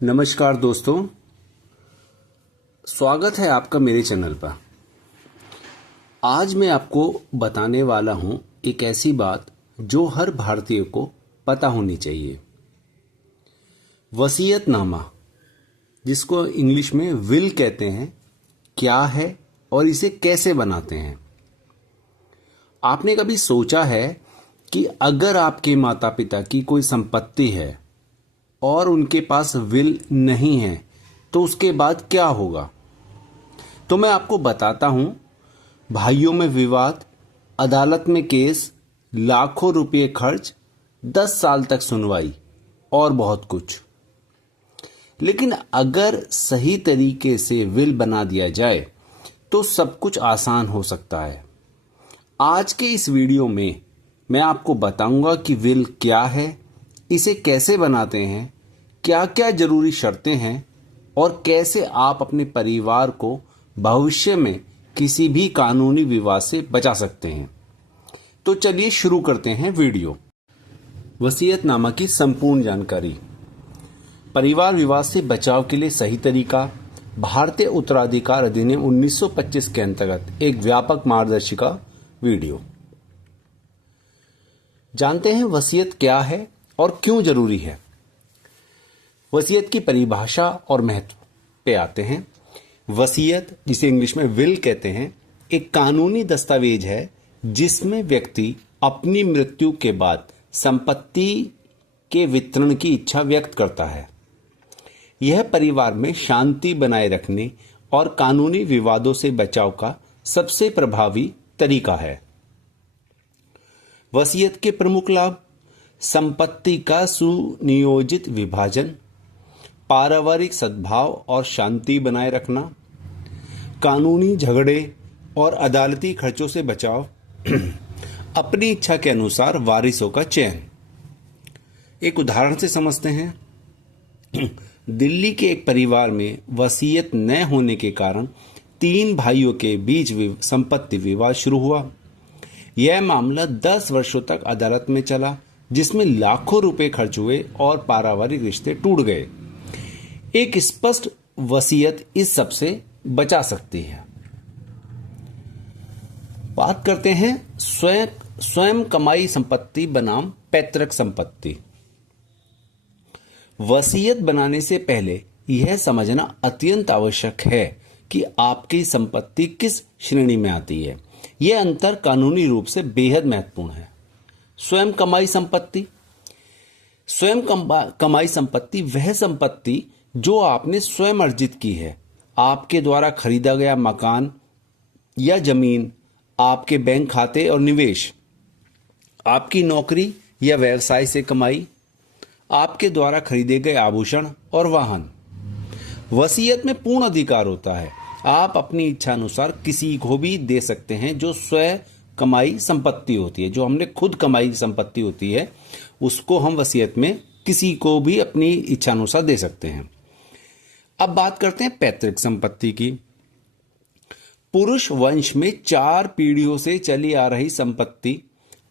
नमस्कार दोस्तों, स्वागत है आपका मेरे चैनल पर। आज मैं आपको बताने वाला हूं एक ऐसी बात जो हर भारतीय को पता होनी चाहिए। वसीयतनामा, जिसको इंग्लिश में विल कहते हैं, क्या है और इसे कैसे बनाते हैं। आपने कभी सोचा है कि अगर आपके माता पिता की कोई संपत्ति है और उनके पास विल नहीं है तो उसके बाद क्या होगा? तो मैं आपको बताता हूं। भाइयों में विवाद, अदालत में केस, लाखों रुपए खर्च, 10 साल तक सुनवाई और बहुत कुछ। लेकिन अगर सही तरीके से विल बना दिया जाए तो सब कुछ आसान हो सकता है। आज के इस वीडियो में मैं आपको बताऊंगा कि विल क्या है, इसे कैसे बनाते हैं, क्या क्या जरूरी शर्तें हैं और कैसे आप अपने परिवार को भविष्य में किसी भी कानूनी विवाद से बचा सकते हैं। तो चलिए शुरू करते हैं वीडियो। वसीयतनामा की संपूर्ण जानकारी। परिवार विवाद से बचाव के लिए सही तरीका। भारतीय उत्तराधिकार अधिनियम 1925 के अंतर्गत एक व्यापक मार्गदर्शिका वीडियो। जानते हैं वसीयत क्या है और क्यों जरूरी है। वसीयत की परिभाषा और महत्व पे आते हैं। वसीयत, जिसे इंग्लिश में विल कहते हैं, एक कानूनी दस्तावेज है जिसमें व्यक्ति अपनी मृत्यु के बाद संपत्ति के वितरण की इच्छा व्यक्त करता है। यह परिवार में शांति बनाए रखने और कानूनी विवादों से बचाव का सबसे प्रभावी तरीका है। वसीयत के प्रमुख लाभ: संपत्ति का सुनियोजित विभाजन, पारिवारिक सद्भाव और शांति बनाए रखना, कानूनी झगड़े और अदालती खर्चों से बचाव, अपनी इच्छा के अनुसार वारिसों का चयन। एक उदाहरण से समझते हैं। दिल्ली के एक परिवार में वसीयत न होने के कारण 3 भाइयों के बीच संपत्ति विवाद शुरू हुआ। यह मामला 10 वर्षों तक अदालत में चला, जिसमें लाखों रुपए खर्च हुए और पारिवारिक रिश्ते टूट गए। एक स्पष्ट वसीयत इस सब से बचा सकती है। बात करते हैं स्वयं कमाई संपत्ति बनाम पैतृक संपत्ति। वसीयत बनाने से पहले यह समझना अत्यंत आवश्यक है कि आपकी संपत्ति किस श्रेणी में आती है। यह अंतर कानूनी रूप से बेहद महत्वपूर्ण है। स्वयं कमाई संपत्ति। स्वयं कमाई संपत्ति वह संपत्ति जो आपने स्वयं अर्जित की है। आपके द्वारा खरीदा गया मकान या जमीन, आपके बैंक खाते और निवेश, आपकी नौकरी या व्यवसाय से कमाई, आपके द्वारा खरीदे गए आभूषण और वाहन। वसीयत में पूर्ण अधिकार होता है। आप अपनी इच्छा अनुसार किसी को भी दे सकते हैं। जो स्वयं कमाई संपत्ति होती है, जो हमने खुद कमाई संपत्ति होती है, उसको हम वसीयत में किसी को भी अपनी इच्छा अनुसार दे सकते हैं। अब बात करते हैं पैतृक संपत्ति की। पुरुष वंश में 4 पीढ़ियों से चली आ रही संपत्ति,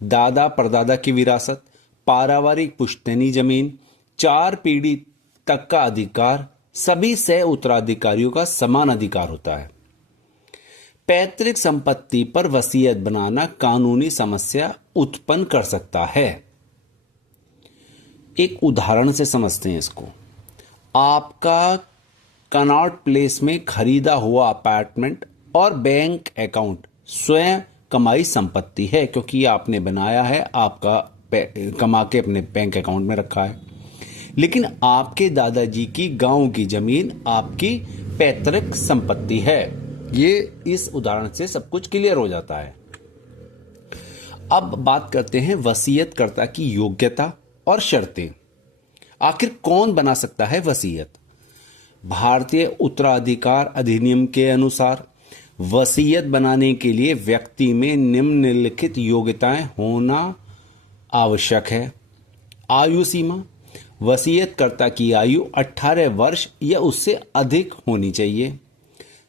दादा परदादा की विरासत, पारिवारिक पुश्तैनी जमीन, 4 पीढ़ी तक का अधिकार, सभी सह उत्तराधिकारियों का समान अधिकार होता है। पैतृक संपत्ति पर वसीयत बनाना कानूनी समस्या उत्पन्न कर सकता है। एक उदाहरण से समझते हैं इसको। आपका कनॉट प्लेस में खरीदा हुआ अपार्टमेंट और बैंक अकाउंट स्वयं कमाई संपत्ति है, क्योंकि आपने बनाया है, आपका कमा के अपने बैंक अकाउंट में रखा है। लेकिन आपके दादाजी की गांव की जमीन आपकी पैतृक संपत्ति है। ये इस उदाहरण से सब कुछ क्लियर हो जाता है। अब बात करते हैं वसीयतकर्ता की योग्यता और शर्तें। आखिर कौन बना सकता है वसीयत? भारतीय उत्तराधिकार अधिनियम के अनुसार वसीयत बनाने के लिए व्यक्ति में निम्नलिखित योग्यताएं होना आवश्यक है। आयु सीमा। वसीयतकर्ता की आयु 18 वर्ष या उससे अधिक होनी चाहिए।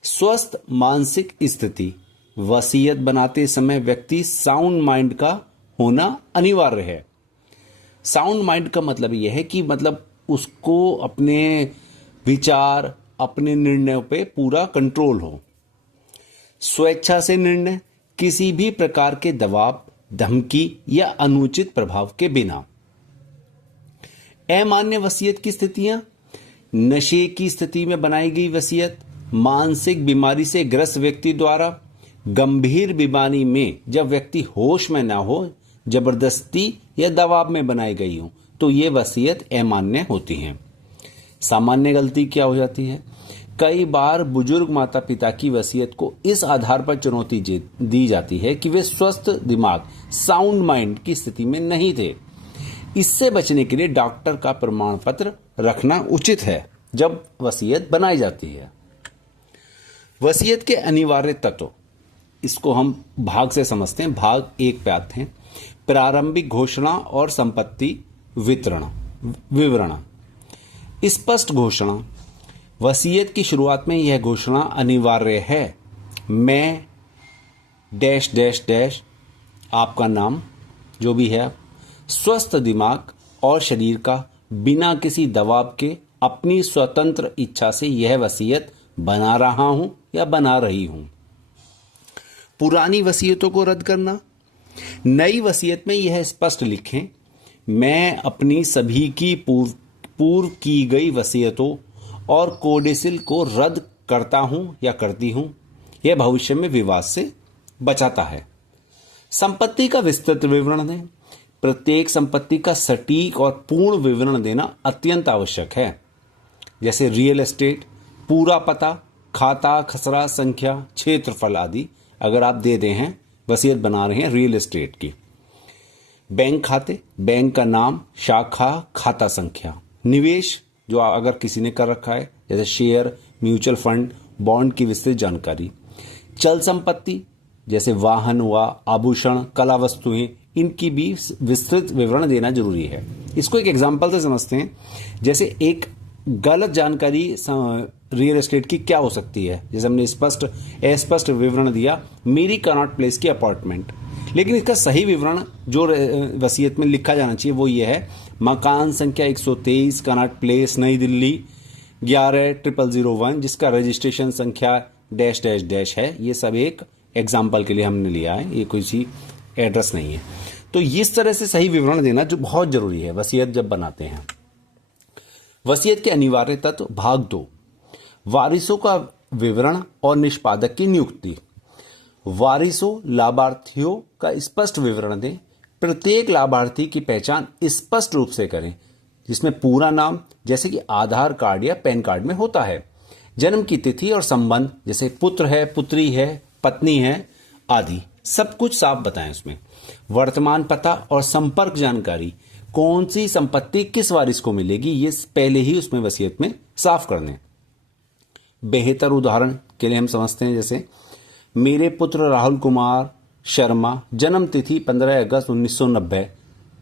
स्वस्थ मानसिक स्थिति। वसीयत बनाते समय व्यक्ति साउंड माइंड का होना अनिवार्य है। साउंड माइंड का मतलब यह है कि उसको अपने विचार, अपने निर्णयों पे पूरा कंट्रोल हो। स्वेच्छा से निर्णय, किसी भी प्रकार के दबाव, धमकी या अनुचित प्रभाव के बिना। अमान्य वसीयत की स्थितियां, नशे की स्थिति में बनाई गई वसीयत, मानसिक बीमारी से ग्रस्त व्यक्ति द्वारा, गंभीर बीमारी में जब व्यक्ति होश में ना हो, जबरदस्ती या दबाव में बनाई गई हो, तो ये वसीयत अमान्य होती हैं। सामान्य गलती क्या हो जाती है? कई बार बुजुर्ग माता पिता की वसीयत को इस आधार पर चुनौती दी जाती है कि वे स्वस्थ दिमाग, साउंड माइंड की स्थिति में नहीं थे। इससे बचने के लिए डॉक्टर का प्रमाण पत्र रखना उचित है जब वसीयत बनाई जाती है। वसीयत के अनिवार्य तत्व, इसको हम भाग से समझते हैं। भाग 1 पे आते हैं। प्रारंभिक घोषणा और संपत्ति विवरण। स्पष्ट घोषणा, वसीयत की शुरुआत में यह घोषणा अनिवार्य है। मैं डैश डैश डैश, आपका नाम जो भी है, स्वस्थ दिमाग और शरीर का, बिना किसी दबाव के अपनी स्वतंत्र इच्छा से यह वसीयत बना रहा हूं या बना रही हूं। पुरानी वसीयतों को रद्द करना, नई वसीयत में यह स्पष्ट लिखें, मैं अपनी सभी की पूर्व की गई वसीयतों और कोडेसिल को रद्द करता हूं या करती हूं। यह भविष्य में विवाद से बचाता है। संपत्ति का विस्तृत विवरण दें। प्रत्येक संपत्ति का सटीक और पूर्ण विवरण देना अत्यंत आवश्यक है। जैसे रियल एस्टेट, पूरा पता, खाता खसरा संख्या, क्षेत्रफल आदि अगर आप दे दे हैं, वसीयत बना रहे हैं रियल एस्टेट की। बैंक खाते, बैंक का नाम, शाखा, खाता संख्या। निवेश जो अगर किसी ने कर रखा है, जैसे शेयर, म्यूचुअल फंड, बॉन्ड की विस्तृत जानकारी। चल संपत्ति जैसे वाहन हुआ, आभूषण, कला वस्तुएं, इनकी भी विस्तृत विवरण देना जरूरी है। इसको एक एग्जांपल से समझते हैं। जैसे एक गलत जानकारी रियल एस्टेट की क्या हो सकती है, जैसे हमने अस्पष्ट विवरण दिया, मेरी कनॉट प्लेस की अपार्टमेंट, लेकिन इसका सही विवरण जो वसीयत में लिखा जाना चाहिए वो ये है, मकान संख्या 123 कनॉट प्लेस, नई दिल्ली 110001, जिसका रजिस्ट्रेशन संख्या डैश डैश डैश है। ये सब एक एग्जाम्पल के लिए हमने लिया है, ये कोई सी एड्रेस नहीं है। तो इस तरह से सही विवरण देना जो बहुत जरूरी है वसीयत जब बनाते हैं। वसीयत के अनिवार्य तत्व भाग 2, वारिसों का विवरण और निष्पादक की नियुक्ति। वारिसों, लाभार्थियों का स्पष्ट विवरण दें। प्रत्येक लाभार्थी की पहचान स्पष्ट रूप से करें, जिसमें पूरा नाम जैसे कि आधार कार्ड या पैन कार्ड में होता है, जन्म की तिथि और संबंध जैसे पुत्र है, पुत्री है, पत्नी है आदि, सब कुछ साफ बताएं उसमें। वर्तमान पता और संपर्क जानकारी, कौन सी संपत्ति किस वारिस को मिलेगी, ये पहले ही उसमें वसीयत में साफ कर दें। बेहतर उदाहरण के लिए हम समझते हैं, जैसे मेरे पुत्र राहुल कुमार शर्मा, जन्म तिथि 15 अगस्त 1990,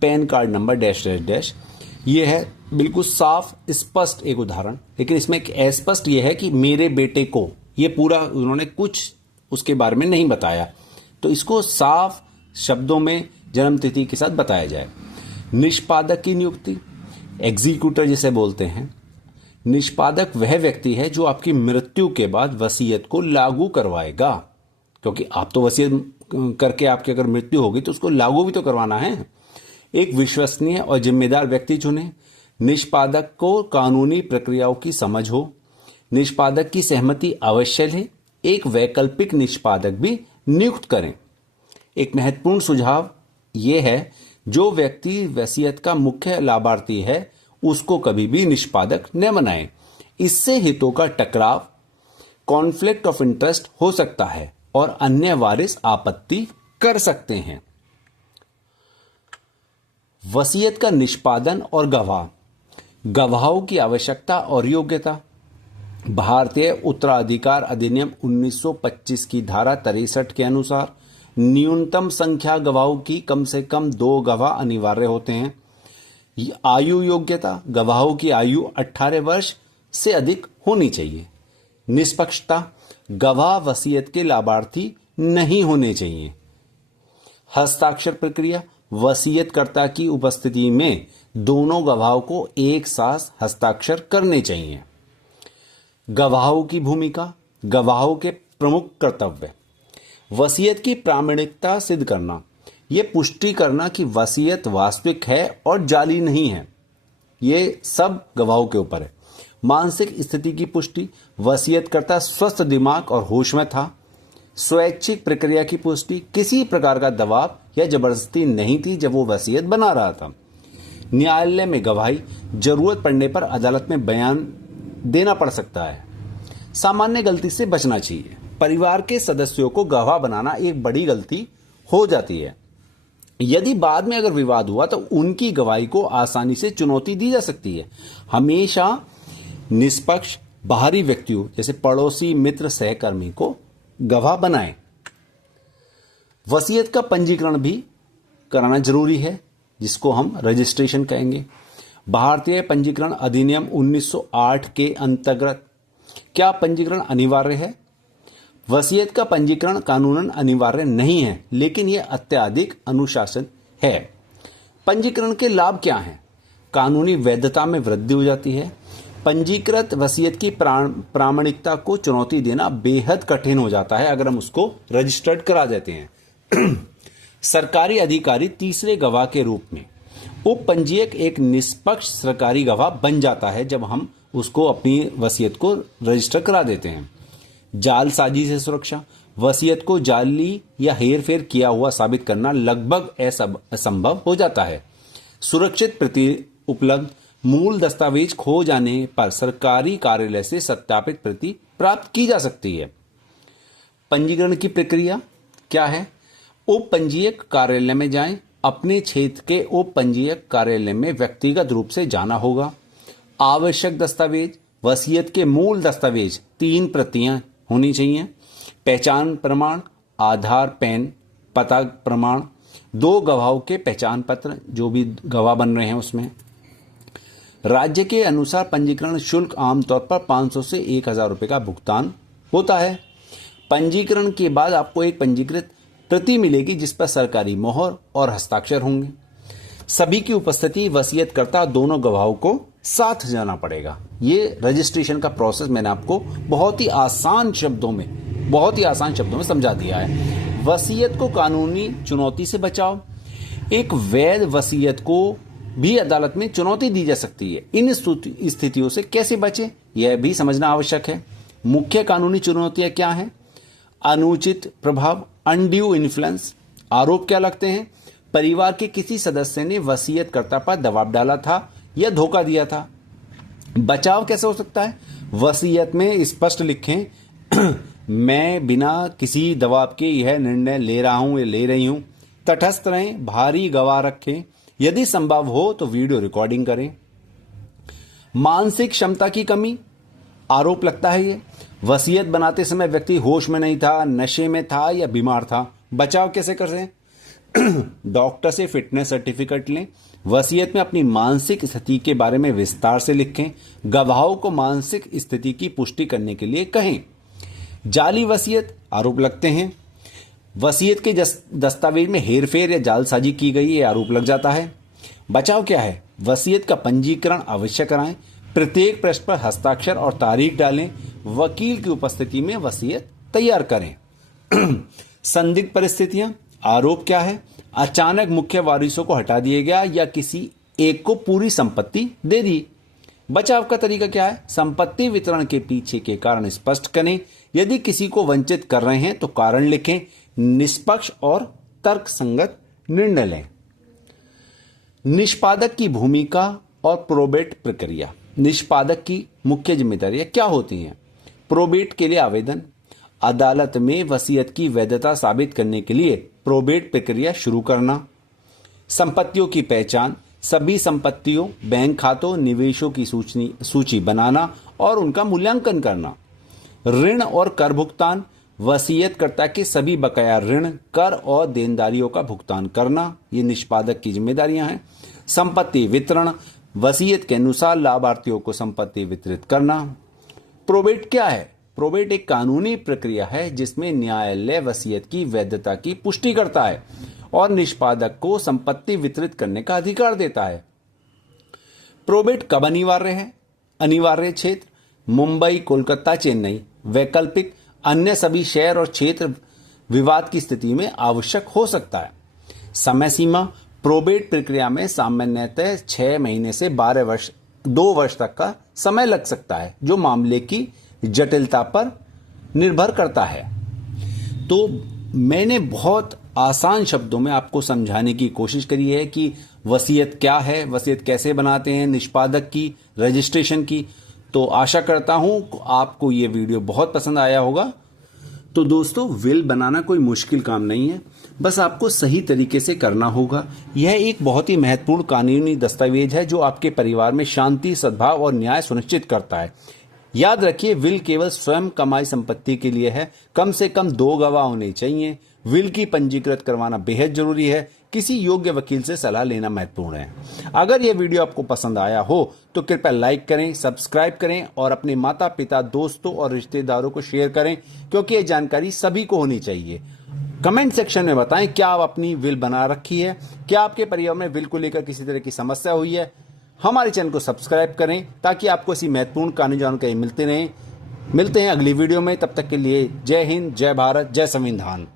pan card number dash dash dash. ये है बिल्कुल साफ स्पष्ट एक उदाहरण। लेकिन इसमें एक अस्पष्ट ये है कि मेरे बेटे को, ये पूरा उन्होंने कुछ उसके बारे में नहीं बताया, तो इसको साफ शब्दों में जन्म तिथि के साथ बताया जाए। निष्पादक की नियुक्ति, एग्जीक्यूटर जिसे बोलते हैं। निष्पादक वह व्यक्ति है जो आपकी मृत्यु के बाद वसीयत को लागू करवाएगा, क्योंकि आप तो वसीयत करके आपकी अगर मृत्यु होगी तो उसको लागू भी तो करवाना है। एक विश्वसनीय और जिम्मेदार व्यक्ति चुनें। निष्पादक को कानूनी प्रक्रियाओं की समझ हो। निष्पादक की सहमति अवश्य है। एक वैकल्पिक निष्पादक भी नियुक्त करें। एक महत्वपूर्ण सुझाव यह है, जो व्यक्ति वसीयत का मुख्य लाभार्थी है उसको कभी भी निष्पादक न बनाएं। इससे हितों का टकराव, कॉन्फ्लिक्ट ऑफ इंटरेस्ट हो सकता है और अन्य वारिस आपत्ति कर सकते हैं। वसीयत का निष्पादन और गवाह। गवाहों की आवश्यकता और योग्यता। भारतीय उत्तराधिकार अधिनियम 1925 की धारा 63 के अनुसार न्यूनतम संख्या गवाहों की कम से कम 2 गवाह अनिवार्य होते हैं। आयु योग्यता, गवाहों की आयु 18 वर्ष से अधिक होनी चाहिए। निष्पक्षता, गवाह वसीयत के लाभार्थी नहीं होने चाहिए। हस्ताक्षर प्रक्रिया, वसीयतकर्ता की उपस्थिति में दोनों गवाहों को एक साथ हस्ताक्षर करने चाहिए। गवाहों की भूमिका, गवाहों के प्रमुख कर्तव्य। वसीयत की प्रामाणिकता सिद्ध करना, यह पुष्टि करना कि वसीयत वास्तविक है और जाली नहीं है, ये सब गवाहों के ऊपर है। मानसिक स्थिति की पुष्टि, वसीयतकर्ता स्वस्थ दिमाग और होश में था। स्वैच्छिक प्रक्रिया की पुष्टि, किसी प्रकार का दबाव या जबरदस्ती नहीं थी जब वो वसीयत बना रहा था। न्यायालय में गवाही, जरूरत पड़ने पर अदालत में बयान देना पड़ सकता है। सामान्य गलती से बचना चाहिए। परिवार के सदस्यों को गवाह बनाना एक बड़ी गलती हो जाती है। यदि बाद में अगर विवाद हुआ तो उनकी गवाही को आसानी से चुनौती दी जा सकती है। हमेशा निष्पक्ष बाहरी व्यक्तियों जैसे पड़ोसी, मित्र, सहकर्मी को गवाह बनाएं। वसीयत का पंजीकरण भी कराना जरूरी है, जिसको हम रजिस्ट्रेशन कहेंगे। भारतीय पंजीकरण अधिनियम 1908 के अंतर्गत क्या पंजीकरण अनिवार्य है? वसीयत का पंजीकरण कानूनन अनिवार्य नहीं है, लेकिन यह अत्यधिक अनुशासन है। पंजीकरण के लाभ क्या हैं? कानूनी वैधता में वृद्धि हो जाती है। पंजीकृत वसीयत की प्रामाणिकता को चुनौती देना बेहद कठिन हो जाता है अगर हम उसको रजिस्टर्ड करा देते हैं। सरकारी अधिकारी तीसरे गवाह के रूप में, उपपंजीयक एक निष्पक्ष सरकारी गवाह बन जाता है जब हम उसको अपनी वसीयत को रजिस्टर करा देते हैं। जालसाजी से सुरक्षा, वसीयत को जाली या हेरफेर किया हुआ साबित करना लगभग असंभव हो जाता है। सुरक्षित प्रति उपलब्ध, मूल दस्तावेज खो जाने पर सरकारी कार्यालय से सत्यापित प्रति प्राप्त की जा सकती है। पंजीकरण की प्रक्रिया क्या है? उप पंजीयक कार्यालय में जाएं। अपने क्षेत्र के उप पंजीयक कार्यालय में व्यक्तिगत रूप से जाना होगा। आवश्यक दस्तावेज, वसीयत के मूल दस्तावेज 3 प्रतियां होनी चाहिए। पहचान प्रमाण, आधार, पैन, पता प्रमाण, 2 गवाहों के पहचान पत्र, जो भी गवाह बन रहे हैं उसमें। राज्य के अनुसार पंजीकरण शुल्क आमतौर पर 500 से 1000 रुपये का भुगतान होता है। पंजीकरण के बाद आपको एक पंजीकृत प्रति मिलेगी जिस पर सरकारी मोहर और हस्ताक्षर होंगे। सभी की उपस्थिति, वसीयतकर्ता, दोनों गवाहों को साथ जाना पड़ेगा। ये रजिस्ट्रेशन का प्रोसेस मैंने आपको बहुत ही आसान शब्दों में समझा दिया है। वसीयत को कानूनी चुनौती से बचाओ। एक वैध वसीयत को भी अदालत में चुनौती दी जा सकती है। इन स्थितियों से कैसे बचें, यह भी समझना आवश्यक है। मुख्य कानूनी चुनौतियां क्या हैं? अनुचित प्रभाव, अनड्यू इन्फ्लुएंस। आरोप क्या लगते हैं? परिवार के किसी सदस्य ने वसीयतकर्ता पर दबाव डाला था या धोखा दिया था। बचाव कैसे हो सकता है? वसीयत में स्पष्ट लिखें मैं बिना किसी दबाव के यह निर्णय ले रहा हूं या ले रही हूं। तटस्थ रहें, भारी गवाह रखें, यदि संभव हो तो वीडियो रिकॉर्डिंग करें। मानसिक क्षमता की कमी, आरोप लगता है ये वसीयत बनाते समय व्यक्ति होश में नहीं था, नशे में था या बीमार था। बचाव कैसे करें? डॉक्टर से फिटनेस सर्टिफिकेट लें। वसीयत में अपनी मानसिक स्थिति के बारे में विस्तार से लिखें। गवाहों को मानसिक स्थिति की पुष्टि करने के लिए कहें। जाली वसीयत, आरोप लगते हैं। वसीयत के दस्तावेज में हेरफेर या जालसाजी की गई, ये आरोप लग जाता है। बचाव क्या है? वसीयत का पंजीकरण अवश्य कराएं। प्रत्येक पृष्ठ पर हस्ताक्षर और तारीख डालें। वकील की उपस्थिति में वसीयत तैयार करें। संदिग्ध परिस्थितियां, आरोप क्या है? अचानक मुख्य वारिसों को हटा दिया गया या किसी एक को पूरी संपत्ति दे दी। बचाव का तरीका क्या है? संपत्ति वितरण के पीछे के कारण स्पष्ट करें। यदि किसी को वंचित कर रहे हैं तो कारण लिखें। निष्पक्ष और तर्कसंगत निर्णय लें। निष्पादक की भूमिका और प्रोबेट प्रक्रिया। निष्पादक की मुख्य जिम्मेदारियां क्या होती हैं? प्रोबेट के लिए आवेदन, अदालत में वसीयत की वैधता साबित करने के लिए प्रोबेट प्रक्रिया शुरू करना। संपत्तियों की पहचान, सभी संपत्तियों, बैंक खातों, निवेशों की सूची बनाना और उनका मूल्यांकन करना। ऋण और कर भुगतान, वसीयतकर्ता के सभी बकाया ऋण, कर और देनदारियों का भुगतान करना, ये निष्पादक की जिम्मेदारियां हैं। संपत्ति वितरण, वसीयत के अनुसार लाभार्थियों को संपत्ति वितरित करना। प्रोबेट क्या है? प्रोबेट एक कानूनी प्रक्रिया है जिसमें न्यायालय वसीयत की वैधता की पुष्टि करता है और निष्पादक को संपत्ति वितरित करने का अधिकार देता है। प्रोबेट कब अनिवार्य है? अनिवार्य क्षेत्र, मुंबई, कोलकाता, चेन्नई, वैकल्पिक अन्य सभी शहर और क्षेत्र विवाद की स्थिति में आवश्यक हो सकता है। समय सीमा प्रोबेट प्रक्रिया में सामान्यतः 6 महीने से 2 वर्ष तक का समय लग सकता है, जो मामले की जटिलता पर निर्भर करता है। तो मैंने बहुत आसान शब्दों में आपको समझाने की कोशिश करी है कि वसीयत क्या है, वसीयत कैसे बनाते हैं, निष्पादक की, रजिस्ट्रेशन की। तो आशा करता हूं आपको ये वीडियो बहुत पसंद आया होगा। तो दोस्तों, विल बनाना कोई मुश्किल काम नहीं है, बस आपको सही तरीके से करना होगा। यह एक बहुत ही महत्वपूर्ण कानूनी दस्तावेज है जो आपके परिवार में शांति, सद्भाव और न्याय सुनिश्चित करता है। याद रखिए, विल केवल स्वयं कमाई संपत्ति के लिए है। कम से कम 2 गवाह होने चाहिए। विल की पंजीकृत करवाना बेहद जरूरी है। किसी योग्य वकील से सलाह लेना महत्वपूर्ण है। अगर यह वीडियो आपको पसंद आया हो तो कृपया लाइक करें, सब्सक्राइब करें और अपने माता पिता, दोस्तों और रिश्तेदारों को शेयर करें, क्योंकि यह जानकारी सभी को होनी चाहिए। कमेंट सेक्शन में बताएं, क्या आप अपनी विल बना रखी है? क्या आपके परिवार में विल को लेकर किसी तरह की समस्या हुई है? हमारे चैनल को सब्सक्राइब करें ताकि आपको ऐसी महत्वपूर्ण कानूनी जानकारी मिलते रहें। मिलते हैं अगली वीडियो में, तब तक के लिए जय हिंद, जय भारत, जय संविधान।